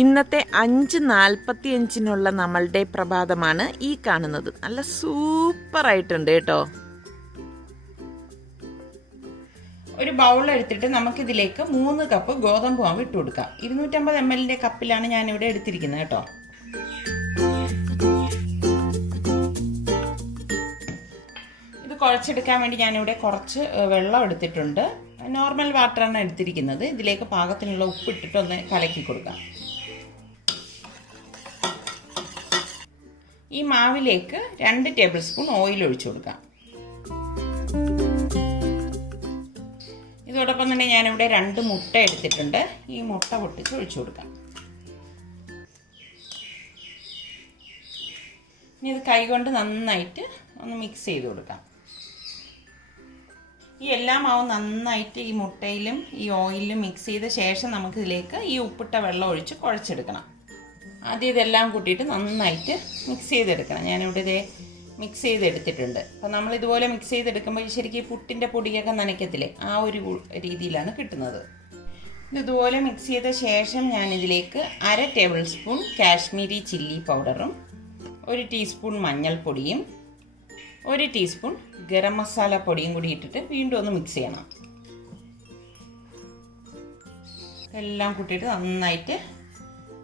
ഇന്നത്തെ 5:45 നമ്മളുടെ പ്രഭാതമാണ് ഈ കാണുന്നത്. നല്ല സൂപ്പറായിട്ടുണ്ട് കേട്ടോ. ഒരു ബൗൾ എടുത്തിട്ട് നമുക്കിതിലേക്ക് 3 കപ്പ് ഗോതമ്പ് മാവ് ഇട്ട് കൊടുക്കാം. 250 ml കപ്പിലാണ് ഞാനിവിടെ എടുത്തിരിക്കുന്നത് കേട്ടോ. ഇത് കുഴച്ചെടുക്കാൻ വേണ്ടി ഞാനിവിടെ കുറച്ച് വെള്ളം എടുത്തിട്ടുണ്ട്. നോർമൽ വാട്ടറാണ് എടുത്തിരിക്കുന്നത്. ഇതിലേക്ക് പാകത്തിനുള്ള ഉപ്പ് ഇട്ടിട്ട് ഒന്ന് കലക്കി കൊടുക്കാം. ഈ മാവിലേക്ക് 2 ടേബിൾ സ്പൂൺ ഓയിൽ ഒഴിച്ചു കൊടുക്കാം. ഇതോടൊപ്പം തന്നെ ഞാനിവിടെ 2 മുട്ട എടുത്തിട്ടുണ്ട്. ഈ മുട്ട പൊട്ടിച്ച് ഒഴിച്ചു കൊടുക്കാം. ഇനി ഇത് കൈകൊണ്ട് നന്നായിട്ട് ഒന്ന് മിക്സ് ചെയ്ത് കൊടുക്കാം. ഈ എല്ലാ മാവും നന്നായിട്ട് ഈ മുട്ടയിലും ഈ ഓയിലും മിക്സ് ചെയ്ത ശേഷം നമുക്കിതിലേക്ക് ഈ ഉപ്പിട്ട വെള്ളം ഒഴിച്ച് കുഴച്ചെടുക്കണം. ആദ്യം ഇതെല്ലാം കൂട്ടിയിട്ട് നന്നായിട്ട് മിക്സ് ചെയ്തെടുക്കണം. ഞാനിവിടെ ഇതേ മിക്സ് ചെയ്തെടുത്തിട്ടുണ്ട്. അപ്പോൾ നമ്മൾ ഇതുപോലെ മിക്സ് ചെയ്തെടുക്കുമ്പോൾ ശരിക്കും ഈ പുട്ടിൻ്റെ പൊടിയൊക്കെ നനയ്ക്കത്തില്ലേ, ആ ഒരു രീതിയിലാണ് കിട്ടുന്നത്. ഇതുപോലെ മിക്സ് ചെയ്ത ശേഷം ഞാനിതിലേക്ക് 1/2 ടേബിൾ സ്പൂൺ കാശ്മീരി ചില്ലി പൗഡറും 1 ടീസ്പൂൺ മഞ്ഞൾപ്പൊടിയും 1 ടീസ്പൂൺ ഗരം മസാല പൊടിയും കൂടി ഇട്ടിട്ട് വീണ്ടും ഒന്ന് മിക്സ് ചെയ്യണം. എല്ലാം കൂട്ടിയിട്ട് നന്നായിട്ട്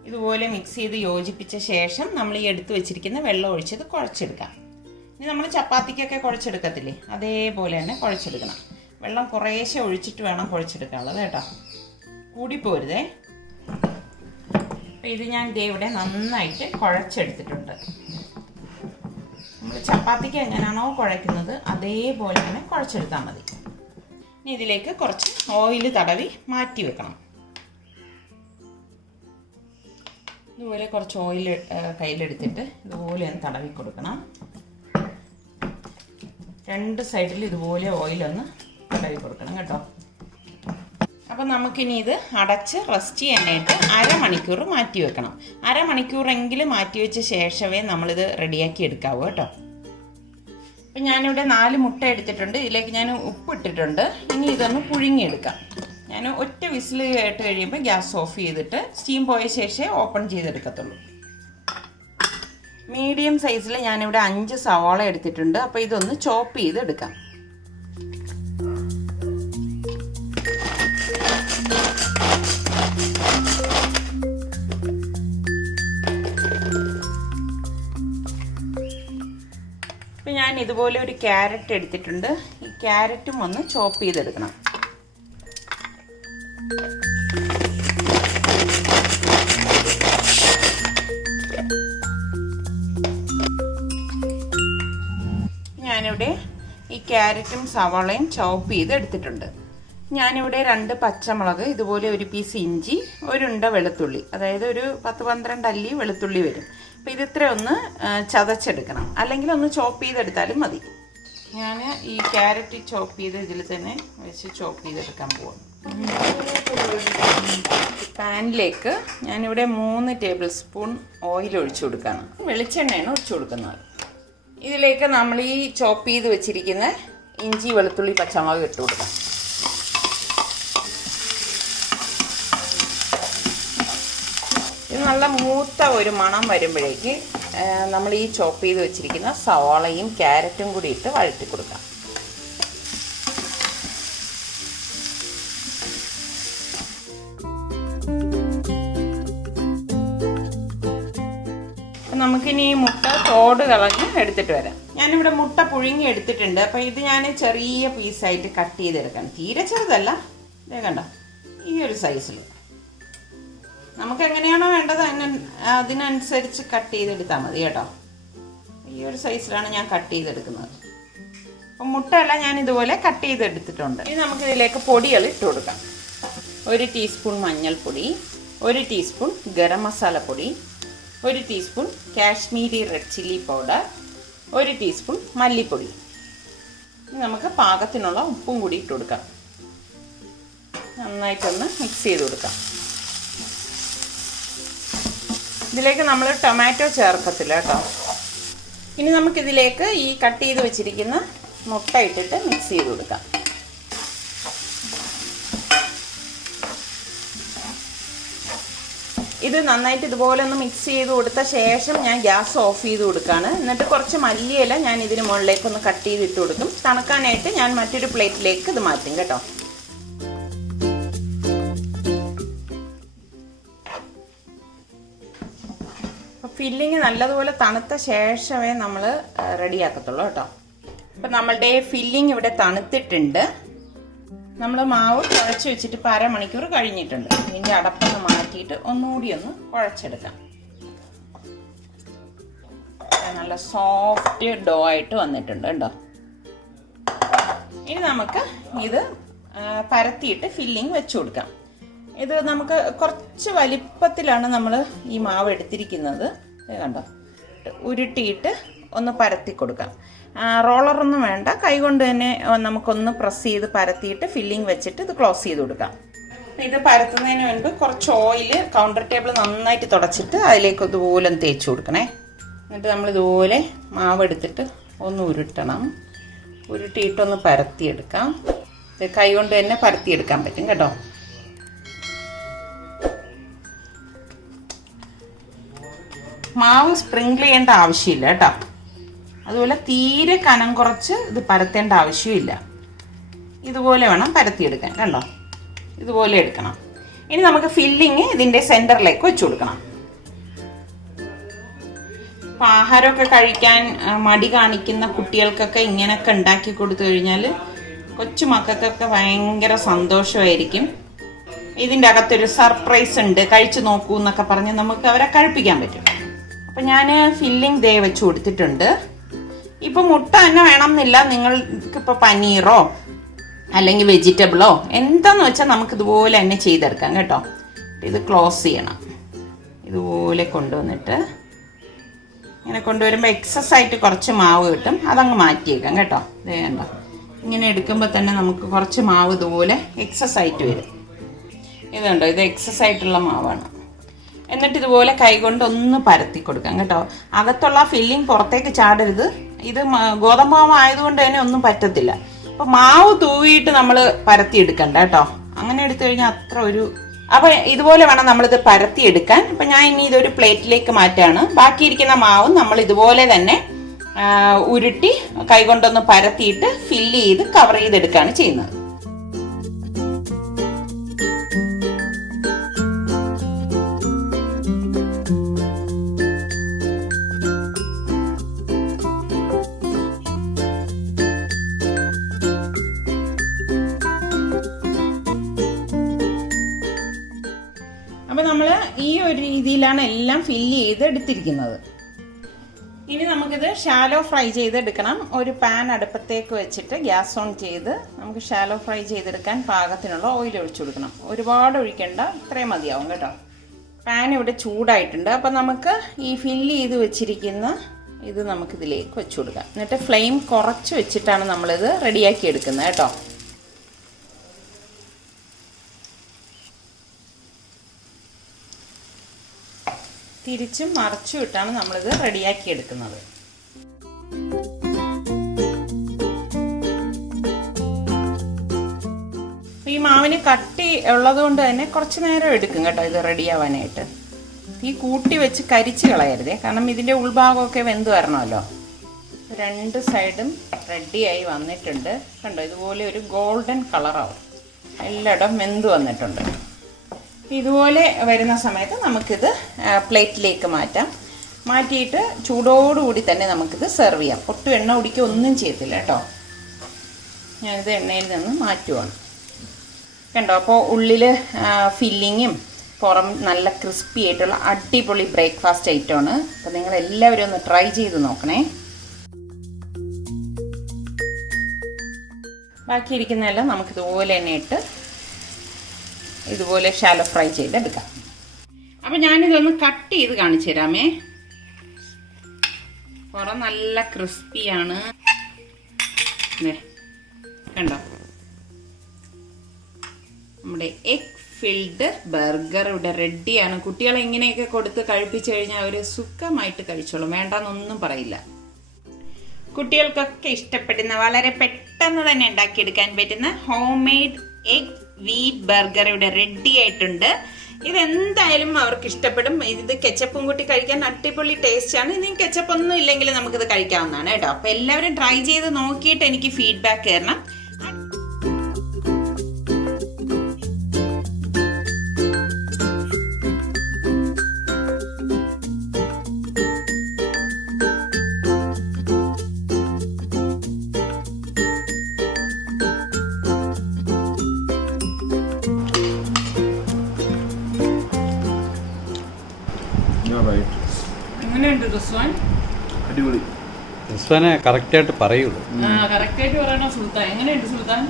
ഇതുപോലെ മിക്സ് ചെയ്ത് യോജിപ്പിച്ച ശേഷം നമ്മൾ ഈ എടുത്ത് വെച്ചിരിക്കുന്ന വെള്ളം ഒഴിച്ചത് കുഴച്ചെടുക്കാം. ഇനി നമ്മൾ ചപ്പാത്തിക്കൊക്കെ കുഴച്ചെടുക്കത്തില്ലേ, അതേപോലെ തന്നെ കുഴച്ചെടുക്കണം. വെള്ളം കുറേശ്ശെ ഒഴിച്ചിട്ട് വേണം കുഴച്ചെടുക്കാനുള്ളത് കേട്ടോ, കൂടിപ്പോരുതേ. അപ്പോൾ ഇത് ഞാൻ ഇതേ ഇവിടെ നന്നായിട്ട് കുഴച്ചെടുത്തിട്ടുണ്ട്. നമ്മൾ ചപ്പാത്തിക്ക് എങ്ങനെയാണോ കുഴയ്ക്കുന്നത് അതേപോലെ തന്നെ കുഴച്ചെടുത്താൽ മതി. ഇനി ഇതിലേക്ക് കുറച്ച് ഓയിൽ തടവി മാറ്റി വെക്കണം. ഇതുപോലെ കുറച്ച് ഓയിൽ കയ്യിലെടുത്തിട്ട് ഇതുപോലെ ഒന്ന് തടവി കൊടുക്കണം. 2 സൈഡിൽ ഇതുപോലെ ഓയിലൊന്ന് തടവി കൊടുക്കണം കേട്ടോ. അപ്പം നമുക്കിനി ഇത് അടച്ച് റെസ്റ്റ് ചെയ്യാനായിട്ട് 1/2 മണിക്കൂർ മാറ്റി വെക്കണം. 1/2 മണിക്കൂറെങ്കിലും മാറ്റി വെച്ച ശേഷമേ നമ്മളിത് റെഡിയാക്കി എടുക്കാവൂ കേട്ടോ. അപ്പം ഞാനിവിടെ 4 മുട്ട എടുത്തിട്ടുണ്ട്. ഇതിലേക്ക് ഞാൻ ഉപ്പ് ഇട്ടിട്ടുണ്ട്. ഇനി ഇതൊന്ന് പുഴുങ്ങിയെടുക്കാം. ഞാൻ ഒറ്റ വിസിൽ കേട്ട് കഴിയുമ്പോൾ ഗ്യാസ് ഓഫ് ചെയ്തിട്ട് സ്റ്റീം പോയ ശേഷമേ ഓപ്പൺ ചെയ്തെടുക്കത്തുള്ളൂ. മീഡിയം സൈസിൽ ഞാനിവിടെ 5 സവാള എടുത്തിട്ടുണ്ട്. അപ്പോൾ ഇതൊന്ന് ചോപ്പ് ചെയ്തെടുക്കാം. ഇപ്പം ഞാൻ ഇതുപോലെ ഒരു ക്യാരറ്റ് എടുത്തിട്ടുണ്ട്. ഈ ക്യാരറ്റും ഒന്ന് ചോപ്പ് ചെയ്തെടുക്കണം. ഞാനിവിടെ ഈ ക്യാരറ്റും സവാളയും ചോപ്പ് ചെയ്ത് എടുത്തിട്ടുണ്ട്. ഞാനിവിടെ 2 പച്ചമുളക്, ഇതുപോലെ 1 പീസ് ഇഞ്ചി, 1 ഉണ്ട വെളുത്തുള്ളി, അതായത് ഒരു 10-12 അല്ലി വെളുത്തുള്ളി വരും. അപ്പോൾ ഇതിത്ര ഒന്ന് ചതച്ചെടുക്കണം, അല്ലെങ്കിൽ ഒന്ന് ചോപ്പ് ചെയ്തെടുത്താലും മതി. ഞാൻ ഈ ക്യാരറ്റ് ചോപ്പ് ചെയ്ത് ഇതിൽ തന്നെ വെച്ച് ചോപ്പ് ചെയ്തെടുക്കാൻ പോവാം. പാനിലേക്ക് ഞാനിവിടെ 3 ടേബിൾ സ്പൂൺ ഓയിൽ ഒഴിച്ചു കൊടുക്കുകയാണ്. വെളിച്ചെണ്ണയാണ് ഒഴിച്ചു കൊടുക്കുന്നത്. ഇതിലേക്ക് നമ്മൾ ഈ ചോപ്പ് ചെയ്ത് വെച്ചിരിക്കുന്ന ഇഞ്ചി വെളുത്തുള്ളി പച്ചമുളക് ഇട്ട് കൊടുക്കാം. ഇത് നല്ല മൂത്ത ഒരു മണം വരുമ്പോഴേക്ക് നമ്മൾ ഈ ചോപ്പ് ചെയ്ത് വെച്ചിരിക്കുന്ന സവാളയും ക്യാരറ്റും കൂടി ഇട്ട് വഴറ്റി കൊടുക്കാം. നമുക്കിനി ഈ മുട്ട തോട് കളഞ്ഞ് എടുത്തിട്ട് വരാം. ഞാനിവിടെ മുട്ട പുഴുങ്ങി എടുത്തിട്ടുണ്ട്. അപ്പോൾ ഇത് ഞാൻ ചെറിയ പീസായിട്ട് കട്ട് ചെയ്തെടുക്കണം. തീരെ ചെറുതല്ല, ഇതേ കണ്ട ഈ ഒരു സൈസിൽ. നമുക്ക് എങ്ങനെയാണോ വേണ്ടത് അതിനനുസരിച്ച് കട്ട് ചെയ്തെടുത്താൽ മതി കേട്ടോ. ഈ ഒരു സൈസിലാണ് ഞാൻ കട്ട് ചെയ്തെടുക്കുന്നത്. അപ്പം മുട്ടയെല്ലാം ഞാൻ ഇതുപോലെ കട്ട് ചെയ്തെടുത്തിട്ടുണ്ട്. ഇനി നമുക്കിതിലേക്ക് പൊടികൾ ഇട്ട് കൊടുക്കാം. 1 ടീസ്പൂൺ മഞ്ഞൾപ്പൊടി, 1 ടീസ്പൂൺ ഗരം മസാല പൊടി, 1 teaspoon Kashmiri red chilli powder, 1 teaspoon മല്ലിപ്പൊടി. ഇനി നമുക്ക് പാകത്തിനുള്ള ഉപ്പും കൂടി ഇട്ട് കൊടുക്കാം. നന്നായിട്ടൊന്ന് മിക്സ് ചെയ്ത് കൊടുക്കാം. ഇതിലേക്ക് നമ്മൾ ടൊമാറ്റോ ചേർക്കത്തില്ല കേട്ടോ. ഇനി നമുക്കിതിലേക്ക് ഈ കട്ട് ചെയ്ത് വെച്ചിരിക്കുന്ന മുട്ട ഇട്ടിട്ട് മിക്സ് ചെയ്ത് കൊടുക്കാം. ഇത് നന്നായിട്ട് ഇതുപോലെ ഒന്ന് മിക്സ് ചെയ്ത് കൊടുത്ത ശേഷം ഞാൻ ഗ്യാസ് ഓഫ് ചെയ്ത് കൊടുക്കുകയാണ്. എന്നിട്ട് കുറച്ച് മല്ലിയില ഞാൻ ഇതിന് മുകളിലേക്ക് ഒന്ന് കട്ട് ചെയ്തിട്ട് കൊടുക്കും. തണുക്കാനായിട്ട് ഞാൻ മറ്റൊരു പ്ലേറ്റിലേക്ക് ഇത് മാറ്റും കേട്ടോ. ഫില്ലിങ് നല്ലതുപോലെ തണുത്ത ശേഷമേ നമ്മൾ റെഡിയാക്കത്തുള്ളൂ കേട്ടോ. അപ്പം നമ്മളുടെ ഫില്ലിങ് ഇവിടെ തണുത്തിട്ടുണ്ട്. നമ്മൾ മാവ് കുഴച്ച് വെച്ചിട്ട് ഇപ്പോൾ അരമണിക്കൂർ കഴിഞ്ഞിട്ടുണ്ട്. ഇതിൻ്റെ അടപ്പൊന്ന് മാറ്റിയിട്ട് ഒന്നുകൂടി ഒന്ന് കുഴച്ചെടുക്കാം. നല്ല സോഫ്റ്റ് ഡോ ആയിട്ട് വന്നിട്ടുണ്ട് കേട്ടോ. ഇനി നമുക്ക് ഇത് പരത്തിയിട്ട് ഫില്ലിങ് വെച്ച് കൊടുക്കാം. ഇത് നമുക്ക് കുറച്ച് വലിപ്പത്തിലാണ് നമ്മൾ ഈ മാവ് എടുത്തിരിക്കുന്നത്. കണ്ടോ, ഉരുട്ടിയിട്ട് ഒന്ന് പരത്തി കൊടുക്കാം. റോളറൊന്നും വേണ്ട, കൈകൊണ്ട് തന്നെ നമുക്കൊന്ന് പ്രസ് ചെയ്ത് പരത്തിയിട്ട് ഫില്ലിങ് വെച്ചിട്ട് ഇത് ക്ലോസ് ചെയ്ത് കൊടുക്കാം. ഇത് പരത്തുന്നതിന് മുൻപ് കുറച്ച് ഓയിൽ കൗണ്ടർ ടേബിൾ നന്നായിട്ട് തുടച്ചിട്ട് അതിലേക്ക് ഇതുപോലെ തേച്ച് കൊടുക്കണേ. എന്നിട്ട് നമ്മൾ ഇതുപോലെ മാവ് എടുത്തിട്ട് ഒന്ന് ഉരുട്ടണം. ഉരുട്ടിയിട്ടൊന്ന് പരത്തിയെടുക്കാം. ഇത് കൈ കൊണ്ട് തന്നെ പരത്തിയെടുക്കാൻ പറ്റും കേട്ടോ. മാവ് സ്പ്രിങ്കിൾ ചെയ്യേണ്ട ആവശ്യമില്ല കേട്ടോ. അതുപോലെ തീരെ കനം കുറച്ച് ഇത് പരത്തേണ്ട ആവശ്യമില്ല. ഇതുപോലെ വേണം പരത്തിയെടുക്കാൻ. കണ്ടോ, ഇതുപോലെ എടുക്കണം. ഇനി നമുക്ക് ഫില്ലിങ് ഇതിൻ്റെ സെൻറ്ററിലേക്ക് വെച്ച് കൊടുക്കണം. അപ്പം ആഹാരമൊക്കെ കഴിക്കാൻ മടി കാണിക്കുന്ന കുട്ടികൾക്കൊക്കെ ഇങ്ങനെയൊക്കെ ഉണ്ടാക്കി കൊടുത്തു കഴിഞ്ഞാൽ കൊച്ചു മക്കൾക്കൊക്കെ ഭയങ്കര സന്തോഷമായിരിക്കും. ഇതിൻ്റെ അകത്തൊരു സർപ്രൈസ് ഉണ്ട്, കഴിച്ചു നോക്കൂ എന്നൊക്കെ പറഞ്ഞ് നമുക്ക് അവരെ കഴിപ്പിക്കാൻ പറ്റും. അപ്പം ഞാൻ ഫില്ലിങ് ദേ വെച്ച് കൊടുത്തിട്ടുണ്ട്. ഇപ്പം മുട്ട തന്നെ വേണം എന്നില്ല. നിങ്ങൾക്കിപ്പോൾ പനീറോ അല്ലെങ്കിൽ വെജിറ്റബിളോ എന്താന്ന് വെച്ചാൽ നമുക്ക് ഇതുപോലെ തന്നെ ചെയ്തെടുക്കാം കേട്ടോ. ഇത് ക്ലോസ് ചെയ്യണം. ഇതുപോലെ കൊണ്ടുവന്നിട്ട് ഇങ്ങനെ കൊണ്ടുവരുമ്പോൾ എക്സസ് ആയിട്ട് കുറച്ച് മാവ് കിട്ടും. അതങ്ങ് മാറ്റിയേക്കാം കേട്ടോ. ഇത് വേണ്ട, ഇങ്ങനെ എടുക്കുമ്പോൾ തന്നെ നമുക്ക് കുറച്ച് മാവ് ഇതുപോലെ എക്സസ് ആയിട്ട് വരും. ഇതുണ്ടോ, ഇത് എക്സസ് ആയിട്ടുള്ള മാവാണ്. എന്നിട്ട് ഇതുപോലെ കൈകൊണ്ട് ഒന്ന് പരത്തി കൊടുക്കാം കേട്ടോ. അകത്തുള്ള ഫില്ലിങ് പുറത്തേക്ക് ചാടരുത്. ഇത് ഗോതമ്പ് മാവ് ആയതുകൊണ്ട് തന്നെ ഒന്നും പറ്റത്തില്ല. അപ്പം മാവ് തൂവിയിട്ട് നമ്മൾ പരത്തി എടുക്കണ്ട കേട്ടോ. അങ്ങനെ എടുത്തു കഴിഞ്ഞാൽ അത്ര ഒരു അപ്പം ഇതുപോലെ വേണം നമ്മളിത് പരത്തി എടുക്കാൻ. അപ്പം ഞാൻ ഇനി ഇതൊരു പ്ലേറ്റിലേക്ക് മാറ്റാണ്. ബാക്കിയിരിക്കുന്ന മാവ് നമ്മൾ ഇതുപോലെ തന്നെ ഉരുട്ടി കൈകൊണ്ടൊന്ന് പരത്തിയിട്ട് ഫില്ല് ചെയ്ത് കവർ ചെയ്തെടുക്കുകയാണ് ചെയ്യുന്നത്. അപ്പം നമ്മൾ ഈ ഒരു രീതിയിലാണ് എല്ലാം ഫില്ല് ചെയ്ത് എടുത്തിരിക്കുന്നത്. ഇനി നമുക്കിത് ഷാലോ ഫ്രൈ ചെയ്തെടുക്കണം. ഒരു പാൻ അടുപ്പത്തേക്ക് വെച്ചിട്ട് ഗ്യാസ് ഓൺ ചെയ്ത് നമുക്ക് ഷാലോ ഫ്രൈ ചെയ്തെടുക്കാൻ പാകത്തിനുള്ള ഓയിൽ ഒഴിച്ചു കൊടുക്കണം. ഒരുപാട് ഒഴിക്കേണ്ട, ഇത്രയും മതിയാവും കേട്ടോ. പാൻ ഇവിടെ ചൂടായിട്ടുണ്ട്. അപ്പം നമുക്ക് ഈ ഫില്ല് ചെയ്ത് വെച്ചിരിക്കുന്ന ഇത് നമുക്കിതിലേക്ക് വെച്ച് കൊടുക്കാം. എന്നിട്ട് ഫ്ലെയിം കുറച്ച് വെച്ചിട്ടാണ് നമ്മളിത് റെഡിയാക്കി എടുക്കുന്നത് കേട്ടോ. തിരിച്ചും മറിച്ചും ഇട്ടാണ് നമ്മളിത് റെഡിയാക്കി എടുക്കുന്നത്. ഈ മാവിന് കട്ടി ഉള്ളത് കൊണ്ട് തന്നെ കുറച്ച് നേരം എടുക്കും കേട്ടോ ഇത് റെഡിയാവാനായിട്ട്. ഈ കൂട്ടി വെച്ച് കരിച്ച് കളയരുതേ, കാരണം ഇതിൻ്റെ ഉൾഭാഗമൊക്കെ വെന്ത് വരണമല്ലോ. രണ്ട് സൈഡും റെഡിയായി വന്നിട്ടുണ്ട്. കണ്ടോ, ഇതുപോലെ ഒരു ഗോൾഡൻ കളറാവും. എല്ലായിടം വെന്ത് വന്നിട്ടുണ്ട്. ഇതുപോലെ വരുന്ന സമയത്ത് നമുക്കിത് പ്ലേറ്റിലേക്ക് മാറ്റാം. മാറ്റിയിട്ട് ചൂടോടുകൂടി തന്നെ നമുക്കിത് സെർവ് ചെയ്യാം. ഒട്ടും എണ്ണ കുടിക്കുക ഒന്നും ചെയ്യത്തില്ല കേട്ടോ. ഞാനിത് എണ്ണയിൽ നിന്ന് മാറ്റുവാണ്. കണ്ടോ, അപ്പോൾ ഉള്ളിൽ ഫില്ലിങ്ങും പുറം നല്ല ക്രിസ്പി ആയിട്ടുള്ള അടിപൊളി ബ്രേക്ക്ഫാസ്റ്റ് ഐറ്റമാണ്. അപ്പോൾ നിങ്ങളെല്ലാവരും ഒന്ന് ട്രൈ ചെയ്ത് നോക്കണേ. ബാക്കിയിരിക്കുന്നതെല്ലാം നമുക്കിതുപോലെ തന്നെ ഇട്ട് ഇതുപോലെ ഷാലോ ഫ്രൈ ചെയ്തെടുക്കാം. അപ്പം ഞാനിതൊന്ന് കട്ട് ചെയ്ത് കാണിച്ചു തരാമേ. പുറം നല്ല ക്രിസ്പിയാണ്. കണ്ടോ, നമ്മുടെ എഗ് ഫിൽഡ് ബർഗർ ഇവിടെ റെഡിയാണ്. കുട്ടികളെ ഇങ്ങനെയൊക്കെ കൊടുത്ത് കഴിപ്പിച്ചു കഴിഞ്ഞാൽ അവർ സുഖമായിട്ട് കഴിച്ചോളും, വേണ്ടാന്നൊന്നും പറയില്ല. കുട്ടികൾക്കൊക്കെ ഇഷ്ടപ്പെടുന്ന വളരെ പെട്ടെന്ന് തന്നെ ഉണ്ടാക്കിയെടുക്കാൻ പറ്റുന്ന home made egg wheat burger ഇവിടെ റെഡി ആയിട്ടുണ്ട്. ഇതെന്തായാലും അവർക്ക് ഇഷ്ടപ്പെടും. ഇത് കെച്ചപ്പും കൂട്ടി കഴിക്കാൻ അടിപൊളി ടേസ്റ്റാണ്. ഇനി കെച്ചപ്പ് ഒന്നും ഇല്ലെങ്കിൽ നമുക്കിത് കഴിക്കാവുന്നതാണ് കേട്ടോ. അപ്പോൾ എല്ലാവരും ട്രൈ ചെയ്ത് നോക്കിയിട്ട് എനിക്ക് ഫീഡ്ബാക്ക് തരണം. എങ്ങനെയുണ്ട് റിസ്വാൻ? അടിപൊളി. റിസ്വാനെ കറക്റ്റായിട്ട് പറയുള്ളൂ. കറക്റ്റായിട്ട് പറയണോ സുൽത്താൻ? എങ്ങനെയുണ്ട് സുൽത്താൻ?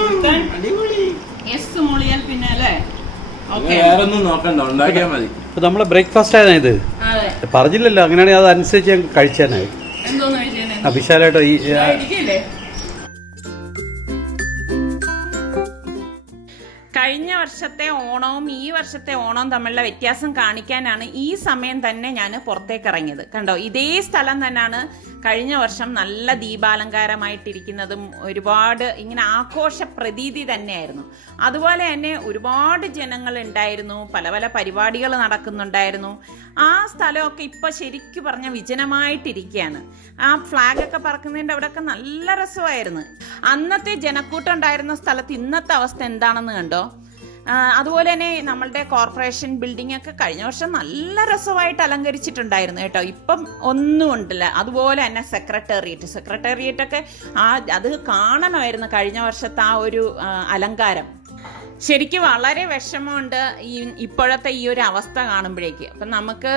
സുൽത്താൻ അടിപൊളി. യെസ് മൊളിയാൽ പിന്നെ അല്ലേ? വേറൊന്നും നോക്കണ്ട, ഉണ്ടാക്കിയാ മതി. ഇപ്പൊ നമ്മളെ ബ്രേക്ക്ഫാസ്റ്റ് ആയിരുന്നു ഇത്. പറഞ്ഞില്ലല്ലോ, അങ്ങനെയാണെങ്കിൽ അതനുസരിച്ച് ഞാൻ കഴിച്ചാനായി. എന്തോന്ന് കഴിച്ചേ? വിശാലായിട്ടോ ഈ കഴിഞ്ഞ വർഷത്തെ ഓണവും ഈ വർഷത്തെ ഓണവും തമ്മിലുള്ള വ്യത്യാസം കാണിക്കാനാണ് ഈ സമയം തന്നെ ഞാൻ പുറത്തേക്ക് ഇറങ്ങിയത്. കണ്ടോ, ഇതേ സ്ഥലം തന്നെയാണ് കഴിഞ്ഞ വർഷം നല്ല ദീപാലങ്കാരമായിട്ടിരിക്കുന്നതും ഒരുപാട് ഇങ്ങനെ ആഘോഷ പ്രതീതി തന്നെയായിരുന്നു. അതുപോലെ തന്നെ ഒരുപാട് ജനങ്ങൾ ഉണ്ടായിരുന്നു, പല പല പരിപാടികൾ നടക്കുന്നുണ്ടായിരുന്നു. ആ സ്ഥലമൊക്കെ ഇപ്പോൾ ശരിക്കും പറഞ്ഞാൽ വിജനമായിട്ടിരിക്കുകയാണ്. ആ ഫ്ലാഗൊക്കെ പറക്കുന്നതിൻ്റെ അവിടെയൊക്കെ നല്ല രസമായിരുന്നു. അന്നത്തെ ജനക്കൂട്ടം ഉണ്ടായിരുന്ന സ്ഥലത്ത് ഇന്നത്തെ അവസ്ഥ എന്താണെന്ന് കണ്ടോ. അതുപോലെ തന്നെ നമ്മളുടെ കോർപ്പറേഷൻ ബിൽഡിംഗ് ഒക്കെ കഴിഞ്ഞ വർഷം നല്ല രസമായിട്ട് അലങ്കരിച്ചിട്ടുണ്ടായിരുന്നു കേട്ടോ. ഇപ്പം ഒന്നും ഉണ്ടല്ല. അതുപോലെ തന്നെ സെക്രട്ടേറിയറ്റ് ഒക്കെ അത് കാണണമായിരുന്നു കഴിഞ്ഞ വർഷത്തെ ആ ഒരു അലങ്കാരം. ശരിക്കും വളരെ വിഷമമുണ്ട് ഇപ്പോഴത്തെ ഈ ഒരു അവസ്ഥ കാണുമ്പോഴേക്ക്. അപ്പം നമുക്ക്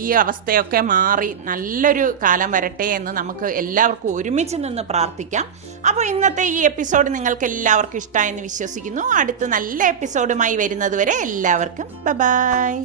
ഈ അവസ്ഥയൊക്കെ മാറി നല്ലൊരു കാലം വരട്ടെ എന്ന് നമുക്ക് എല്ലാവർക്കും ഒരുമിച്ച് നിന്ന് പ്രാർത്ഥിക്കാം. അപ്പോൾ ഇന്നത്തെ ഈ എപ്പിസോഡ് നിങ്ങൾക്ക് എല്ലാവർക്കും ഇഷ്ടമായെന്ന് വിശ്വസിക്കുന്നു. അടുത്ത നല്ല എപ്പിസോഡുമായി വരുന്നത് വരെ എല്ലാവർക്കും ബൈ.